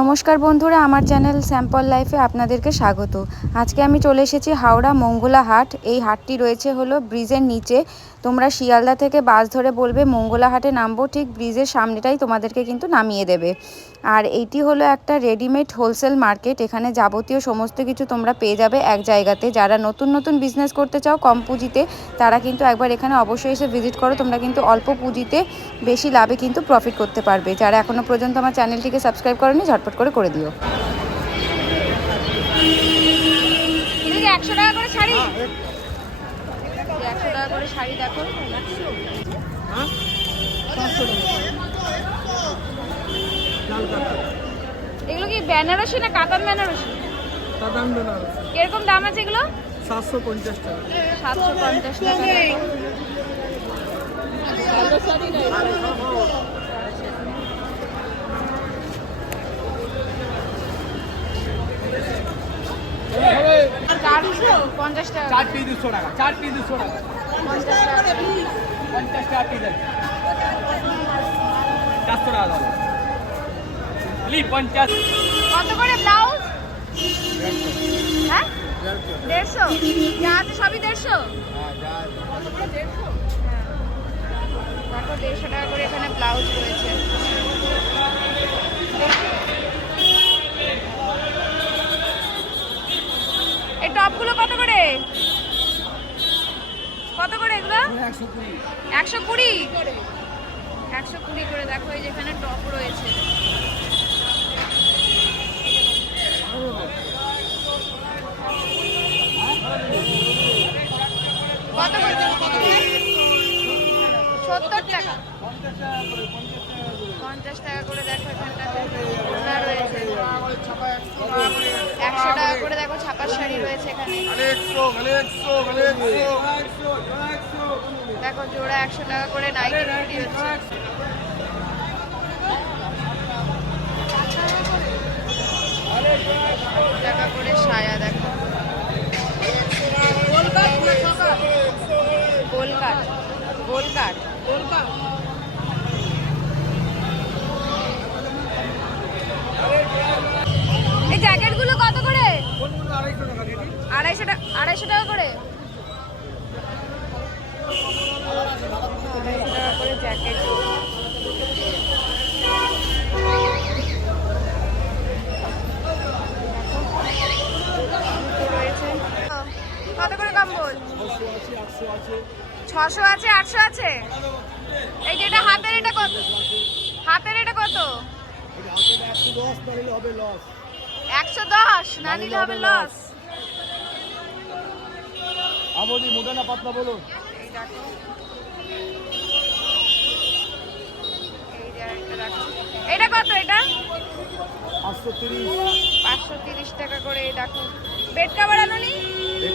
নমস্কার বন্ধুরা, আমার চ্যানেল স্যাম্পল লাইফে আপনাদেরকে স্বাগত। আজকে আমি চলে এসেছি হাওড়া মঙ্গলা হাট। এই হাটটি রয়েছে হলো ব্রিজের নিচে। তোমরা শিয়ালদা থেকে বাস ধরে বলবে মঙ্গলা হাটে নামবো, ঠিক ব্রিজের সামনেটাই তোমাদেরকে কিন্তু নামিয়ে দেবে। আর এইটি হলো একটা রেডিমেড হোলসেল মার্কেট এখানে যাবতীয় সমস্ত কিছু তোমরা পেয়ে যাবে এক জায়গাতে। যারা নতুন নতুন বিজনেস করতে চাও কম পুঁজিতে, তারা কিন্তু একবার এখানে অবশ্যই এসে ভিজিট করো। তোমরা কিন্তু অল্প পুঁজিতে বেশি লাভে কিন্তু প্রফিট করতে পারবে। যারা এখনও পর্যন্ত আমার চ্যানেলটিকে সাবস্ক্রাইব করনি, ঝটপট করে করে দিও। একশো টাকা করে শাড়ি। একশো টাকা করে শাড়ি দেখো এগুলো কি বেনারসি না কাতান বেনারসি? সাধারণ বেনারস। কীরকম দাম আছে এগুলো? সাতশো পঞ্চাশ টাকা। সাতশো পঞ্চাশ টাকা। পঞ্চাশ টাকা চার পিস দুশো টাকা চার পিস দুশো টাকা পঞ্চাশ টাকা পঞ্চাশ টাকা পিস চারশো টাকা দাম লি পঞ্চাশ কত করে ব্লাউজ? হ্যাঁ। দেড়শো যা আছে সবই দেড়শো দেড়শো টাকা করে এখানে ব্লাউজ রয়েছে। এই টপগুলো কত করে? কত করে এগুলো? একশো কুড়ি। একশো কুড়ি করে দেখো, এই যেখানে টপ রয়েছে। পঞ্চাশ টাকা করে দেখো এখানটাতে। রয়েছে। একশো টাকা করে দেখো শাড়ি রয়েছে এখানে। দেখো জোড়া একশো টাকা করে নাইটি বিক্রি হচ্ছে। টাকা করে সায়া দেখো। গোলকাট গোলকাট এই জ্যাকেটগুলো কত করে আড়াইশো টাকা আড়াইশো টাকা করে? আড়াইশো টাকা করে জ্যাকেট কত করে কম্বল? ছশো আছে আটশো আছে? এই যে এটা হাতের এটা কত? হাতের এটা কত? একশো দশ না নিলে হবে লস আমদি মোটা না পাতলা বলুন। এটা কত এটা? পাঁচশো তিরিশ। পাঁচশো তিরিশ টাকা করে দেখো। বেড কাভার আনোনি?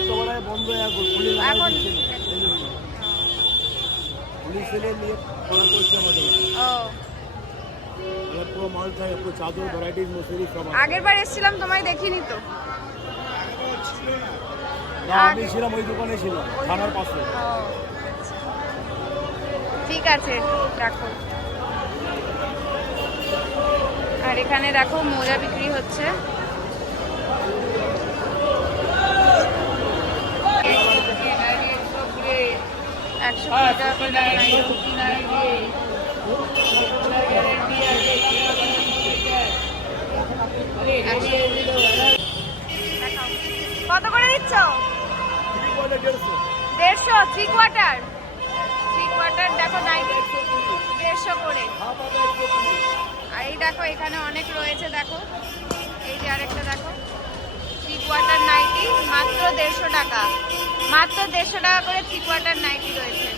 বেলায় বন্ধ এখন পুলিশ এলে নিয়ে ফোন করছে আমাদের। ও। এবার পুরো মাল থাকে পুরো চাদর ভ্যারাইটিস মশুরি সব আগের বার এসেছিলাম তোমায় দেখিনি তো। না। আমি ছিলাম ওই দোকানে ছিলাম থানার পাশে ঠিক আছে রাখো আর এখানে দেখো মোজা বিক্রি হচ্ছে একশো। কত করে দিচ্ছ দেড়শো থ্রি কোয়ার্টার থ্রি দেখো দেড়শো করে। আর এই দেখো, এখানে অনেক রয়েছে, দেখো। দেখো। মাত্র দেড়শো টাকা। মাত্র দেড়শো টাকা করে নাইটি রয়েছে।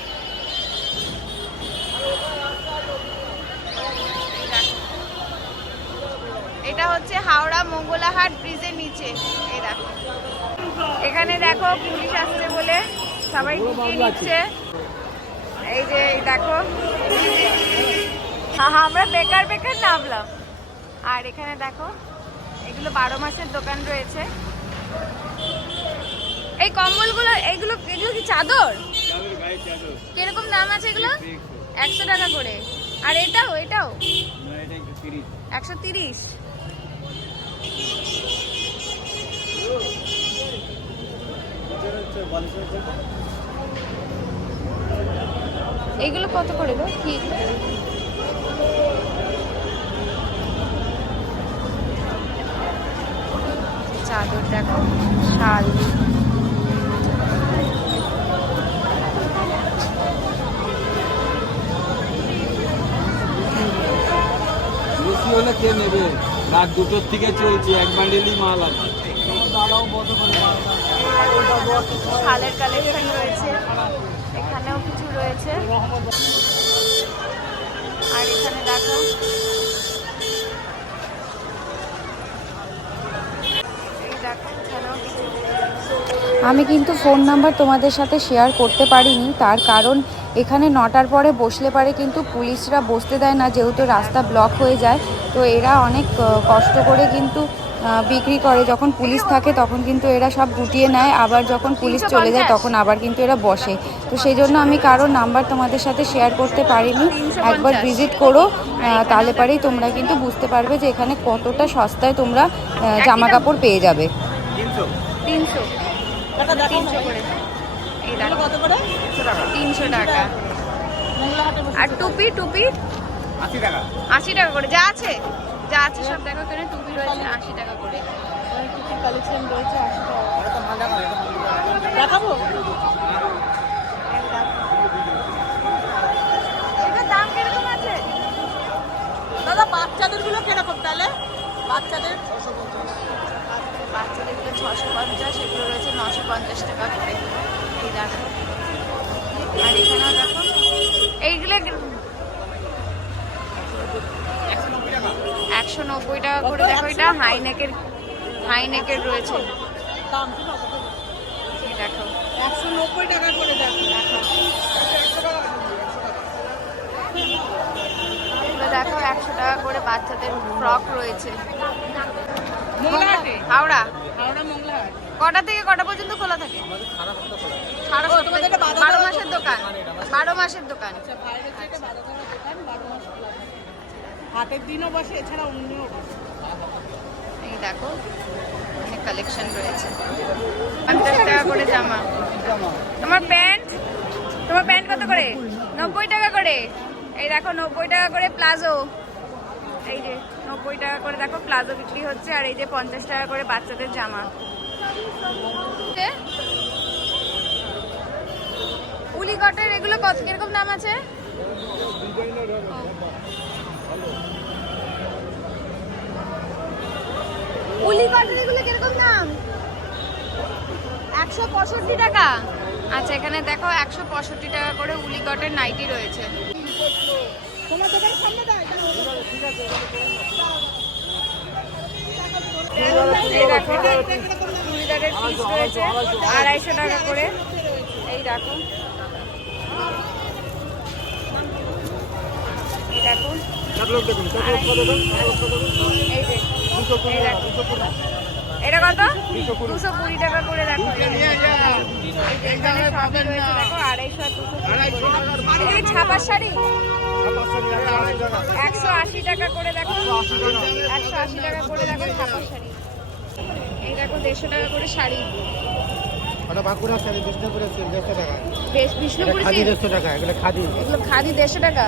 এটা হচ্ছে হাওড়া মঙ্গলাহাট ব্রিজের নিচে। এই দেখো। এখানে দেখো পুলিশ আসছে বলে সবাই ঢুকিয়ে নিচ্ছে। এই যে দেখো। হ্যাঁ আমরা বেকার বেকার নামলাম। আর এখানে দেখো, এগুলো বারো মাসের দোকান রয়েছে। এই কম্বলগুলো, এইগুলো, এগুলো কি চাদর? কীরকম দাম আছে এগুলো? একশো টাকা করে। আর এটাও এটাও? একশো তিরিশ। এগুলো কত করে গো? কি? চাদর দেখো, শাল। হলে কে নেবে? রাত দুটোর থেকে চলছে, এক বান্ডেলই মাল আছে। কালেকশন রয়েছে। এখানেও কিছু রয়েছে। আর এখানে দেখো আমি কিন্তু ফোন নাম্বার তোমাদের সাথে শেয়ার করতে পারিনি, তার কারণ এখানে নটার পরে বসলে পারে, কিন্তু পুলিশরা বসতে দেয় না, যেহেতু রাস্তা ব্লক হয়ে যায়, তো এরা অনেক কষ্ট করে কিন্তু বিক্রি করে যখন পুলিশ থাকে তখন কিন্তু এরা সব গুটিয়ে নেয় আবার যখন পুলিশ চলে যায় তখন আবার কিন্তু এরা বসে। তো সেই জন্য আমি কারোর নাম্বার তোমাদের সাথে শেয়ার করতে পারিনি। একবার ভিজিট করো তাহলে পারেই তোমরা কিন্তু বুঝতে পারবে যে এখানে কতটা সস্তায় তোমরা জামা কাপড় পেয়ে যাবে। তিনশো। করে। টাকা। আর টুপি টুপি? আশি টাকা। আশি টাকা করে। যা আছে। যা আছে সব দেখো এখানে টুপি রয়েছে আশি টাকা করে। কালেকশন রয়েছে দেখাবো দাম কীরকম আছে? দাদা বাচ্চাদেরগুলো কীরকম তাহলে? বাচ্চাদের? বাচ্চাদেরগুলো ছশো পঞ্চাশ এগুলো রয়েছে নশো পঞ্চাশ টাকা করে। এই দেখো আর এখানেও দেখো এইগুলো একশো নব্বই টাকা করে দেখো এটা হাইনেকের হাইনেকের রয়েছে। দাম দেখো। একশো নব্বই টাকা করে দেখো দেখো একশো টাকা করে বাচ্চাদের ফ্রক রয়েছে। হাওড়া? হাওড়া কটা থেকে কটা পর্যন্ত খোলা থাকে? বারো মাসের দোকান? বারো মাসের দোকান। আচ্ছা। হাটের দিনও বসে এছাড়া অন্যও বসে। এই দেখো অনেক কালেকশন রয়েছে। পঞ্চাশ টাকা করে জামা। তোমার প্যান্ট? তোমার প্যান্ট কত করে? নব্বই টাকা করে। এই দেখো নব্বই টাকা করে প্লাজো। এই যে নব্বই টাকা করে দেখো প্লাজো বিক্রি হচ্ছে আর এই যে পঞ্চাশ টাকা করে বাচ্চাদের জামা। এ? উলি কটের এগুলো কত কীরকম দাম আছে? একশো পঁয়ষট্টি টাকা? আচ্ছা এখানে দেখো একশো পঁয়ষট্টি টাকা করে উলি নাইটি রয়েছে। চুড়িদারের আড়াইশো টাকা করে। এই রাখুন এই দেখো। এই যে এটা কত? দুশো কুড়ি টাকা করে দেখো। আড়াইশো ছাপার শাড়ি? একশো আশি টাকা করে দেখো। একশো আশি টাকা করে দেখো ছাপার শাড়ি। এই দেখো দেড়শো টাকা করে শাড়ি। ওটা বাঁকুড়া শাড়ি বিষ্ণুপুরের সিল দেড়শো টাকা। বেশ খাদি দেড়শো টাকা এগুলো খাদি। এগুলো খাদি দেড়শো টাকা?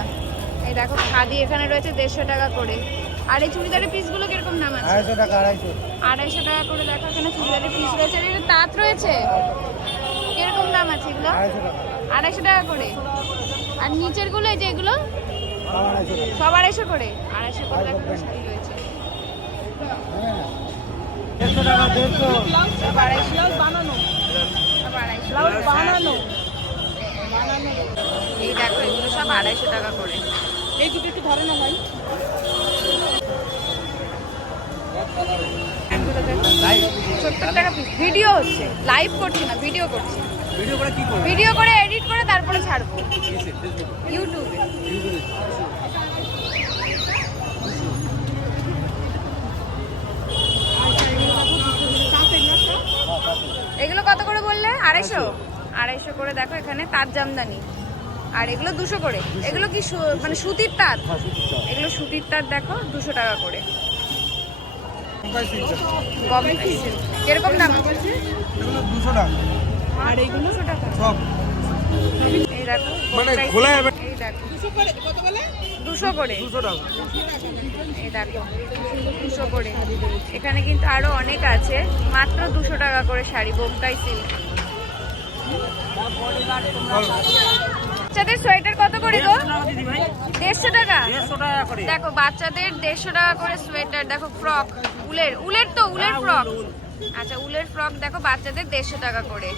এই দেখো খাদি এখানে রয়েছে দেড়শো টাকা করে। আর এই চুড়িদারের পিসগুলো কীরকম দাম আছে? আড়াইশো টাকা আড়াইশো। আড়াইশো টাকা করে দেখো এখানে চুড়িদারের পিস রয়েছে? আর এটা তাঁত রয়েছে? কীরকম দাম আছে এগুলো? আড়াইশো টাকা। করে। আর নিচেরগুলো এই যে এগুলো? সব আড়াইশো করে? আড়াইশো করে দেখো শাড়ি রয়েছে? দেড়শো টাকা দেড়শো। আড়াইশো। বানানো। বানানো। এই দেখো এগুলো সব আড়াইশো টাকা করে। এই দুটো একটু ধরে না ভাই এগুলো দেখো সত্তর টাকা পিস ভিডিও হচ্ছে লাইভ করছি না ভিডিও করছি। ভিডিও করে কি করবে? ভিডিও করে এডিট করে তারপরে ছাড়বো। ইউটিউবে এগুলো কত করে বললে? আড়াইশো? আড়াইশো করে দেখো এখানে তাঁত জামদানি। আর এগুলো দুশো করে। এগুলো কি মানে সুতির তাঁত। এগুলো সুতির তাঁত দেখো দুশো টাকা করে। কম কীরকম দাম? দুশো টাকা। আর এইগুলো দুশো টাকা? সব। এই দেখো মানে খোলা যাবে। এই দেখো। দুশো করে কত বলে? দুশো করে? এই দেখো দুশো করে। এখানে কিন্তু আরও অনেক আছে। মাত্র দুশো টাকা করে শাড়ি বোমকাই সিল্ক বাচ্চাদের সোয়েটার কত করে গো? দেড়শো টাকা দেখো বাচ্চাদের দেড়শো টাকা করে সোয়েটার দেখো ফ্রক। উলের উলের তো উলের ফ্রক আচ্ছা উলের ফ্রক দেখো বাচ্চাদের দেড়শো টাকা করে।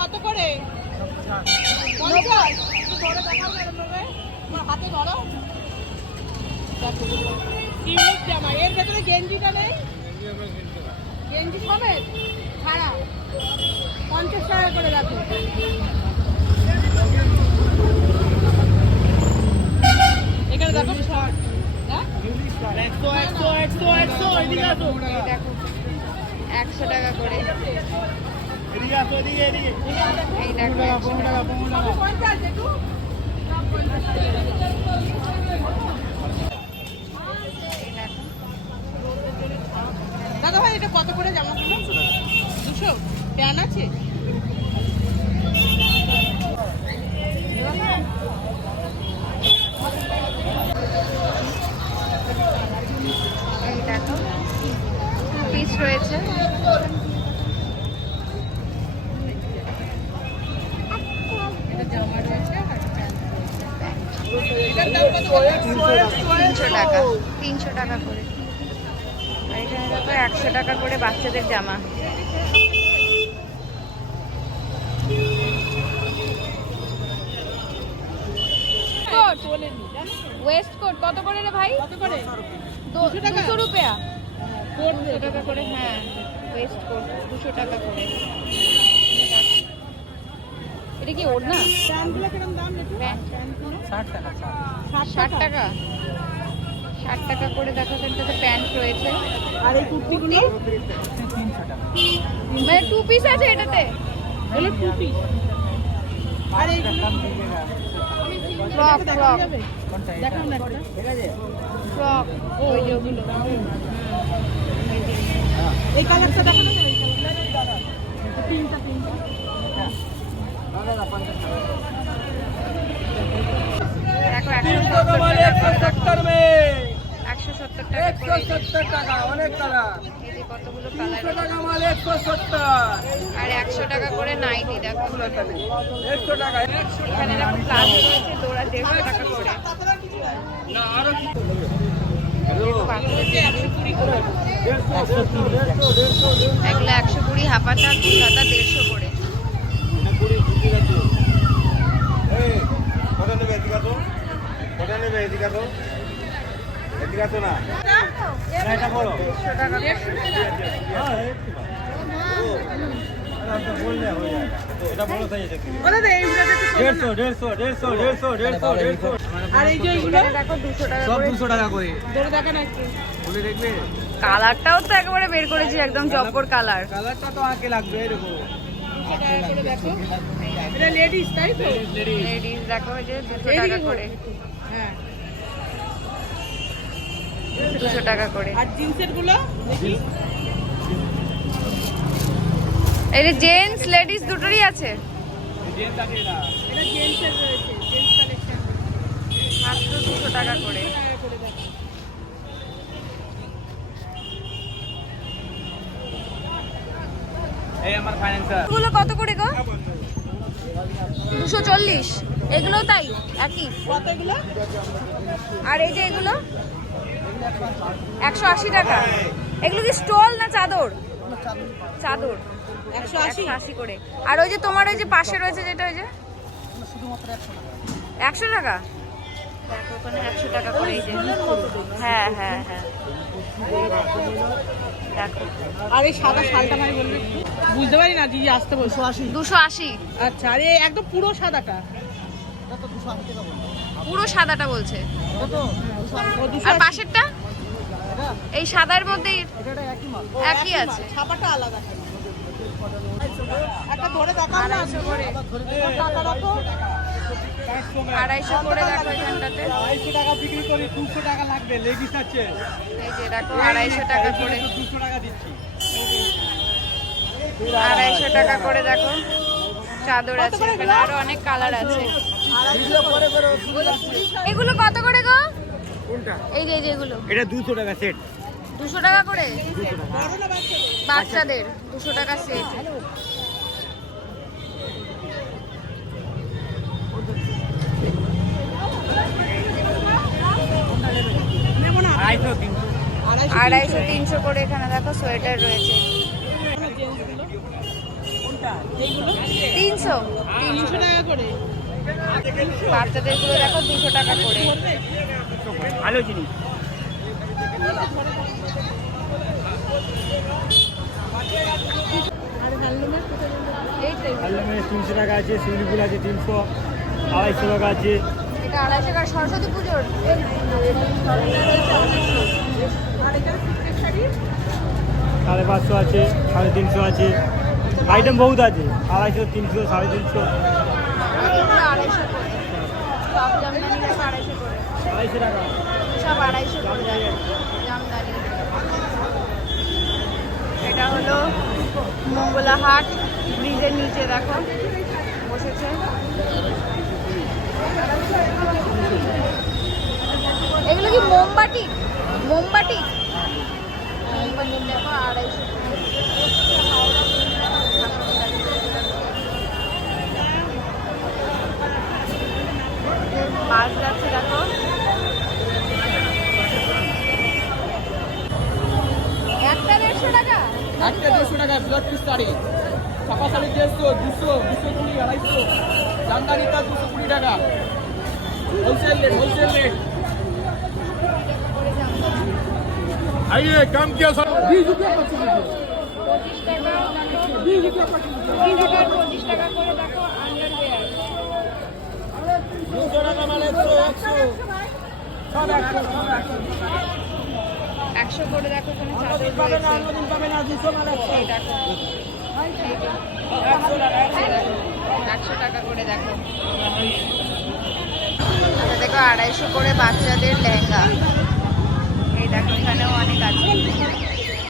কত করে? এর ভেতরে গেঞ্জিটা নেই? গেঞ্জি সমেত? ছাড়া পঞ্চাশ টাকা করে দেখো এখানে দেখো শর্ট একশো একশো একশো একশো এদিকে আসো এই দেখো একশো টাকা করে এদিকে আসো এদিকে এদিকে এই দেখো একশো টাকা পঞ্চাশ একটু এই দেখো দাদা ভাই এটা কত করে জামা? দুশো? প্যান আছে এই দেখো পিস রয়েছে এটা জামা রয়েছে আর প্যান্ট এটার দাম কত করে? তিনশো টাকা তিনশো টাকা করে। আর এখানে দেখো একশো টাকা করে বাচ্চাদের জামা। ওয়েস্ট কোট কত করে রে ভাই? কত করে? টাকা? রুপিয়া? কোট টাকা করে হ্যাঁ ওয়েস্ট কোট দুশো টাকা করে। এটা কি প্যান্টগুলো দাম টাকা? ষাট টাকা করে দেখো এটাতে প্যান্ট রয়েছে আর এই কুর্তিগুলো? মানে টু পিস আছে এটাতে এগুলো two piece। আর এইগুলো? Frock frock? না ফ্রক ওই যে ওগুলো এই কালারটা দেখো না তিনটা তিনটা দেখো একশো সত্তর টাকা একশো সত্তর টাকা টাকা আর একশো টাকা করে টাকা দেড়শো টাকা করে বাচ্চাদের একশো কুড়ি হাফাটা কুড়াটা দেড়শো করে কটা নেবে এদিকে আসো কটা নেবে এদিকে আসো কালারটাও তো একেবারে বের করেছি একদম জব্বর কালার। কালারটা তো আঁকে লাগবে এরকম। লেডিস তাই তো লেডিস দেখো যে দুশো টাকা করে। হ্যাঁ। দুশো টাকা করে। আর জিন্সেরগুলো দেখি। এই যে জেন্টস লেডিস দুটোরই আছে? মাত্র দুশো টাকা করে। কত করে গো? দুশো চল্লিশ। এগুলো তাই একই? আর এই যে এগুলো? একশো আশি টাকা। এগুলো কি স্টল না চাদর? চাদর। একশো আশি। আশি করে। আর ওই যে তোমার ওই যে পাশে রয়েছে যেটা ওই যে? একশো টাকা। একশো টাকা করে এই যে। হ্যাঁ হ্যাঁ হ্যাঁ। দেখো। আর এই সাদা শালটা ভাই বলবে বুঝতে পারি না দিদি আসতে বলছো। আশি। দুশো আশি। আচ্ছা আর একদম পুরো সাদাটা। পুরো সাদাটা বলছে। দুশো আর পাশেরটা? এই সাদার মধ্যেই একই আছে। ছাপাটা আলাদা একটা ধরে দেখাও না। করে। টাকা রাখো আড়াইশো করে দেখো এখানটাতে। আড়াইশো টাকা বিক্রি করি দুশো টাকা লাগবে লেডিস আছে। এই যে দেখো আড়াইশো টাকা করে। দুশো টাকা দিচ্ছি। আড়াইশো টাকা করে দেখো। চাদর আছে এখানে। আরও অনেক কালার আছে। এগুলো কত করে গো? কোনটা? এই যে এই এটা টাকা সেট টাকা করে? বাচ্চাদের দুশো টাকা সেট আড়াইশো তিনশো। আড়াইশো তিনশো করে এখানে দেখো সোয়েটার রয়েছে। তিনশো। তিনশো টাকা করে। বাচ্চাদেরগুলো দেখো দুশো টাকা করে। ভালো জিনিস। তিনশো টাকা আছে শিউলি ফুল আছে তিনশো আড়াইশো টাকা আছে। এটা আড়াইশো টাকা সরস্বতী পুজোর। আর এখানে সিল্কের শাড়ি সাড়ে পাঁচশো আছে সাড়ে তিনশো আছে। আইটেম বহুত আছে আড়াইশো তিনশো সাড়ে তিনশো এগুলো আড়াইশো করে সব জামদানি দেখো আড়াইশো করে আড়াইশো টাকা সব আড়াইশো করে জামদানি। এটা হলো মঙ্গলা হাট ব্রিজের নিচে, দেখো, বসেছে। এগুলো কি মোমবাটি মোমবাটি দেখো, আড়াইশো বাস যাচ্ছে দেখো একটা দেড়শো টাকা একটা দেড়শো টাকা ব্লাড পিস শাড়ি ছাপা শাড়ি দেড়শো দুশো দুশো কুড়ি আড়াইশো জামদানিটা দুশো কুড়ি টাকা হোলসেল রেট হোলসেল রেট आइए कम किया सर পঁচিশ টাকা কুড়ি টাকা পঁচিশ টাকা করে দেখো আন্ডারওয়্যার একশো করে দেখো কোনো চাদর রয়েছে করে দেখো এই যে। এই দেখো, একশো টাকা করে দেখো। দেখো আড়াইশো করে বাচ্চাদের লেহেঙ্গা। এই দেখো এখানেও অনেক আছে।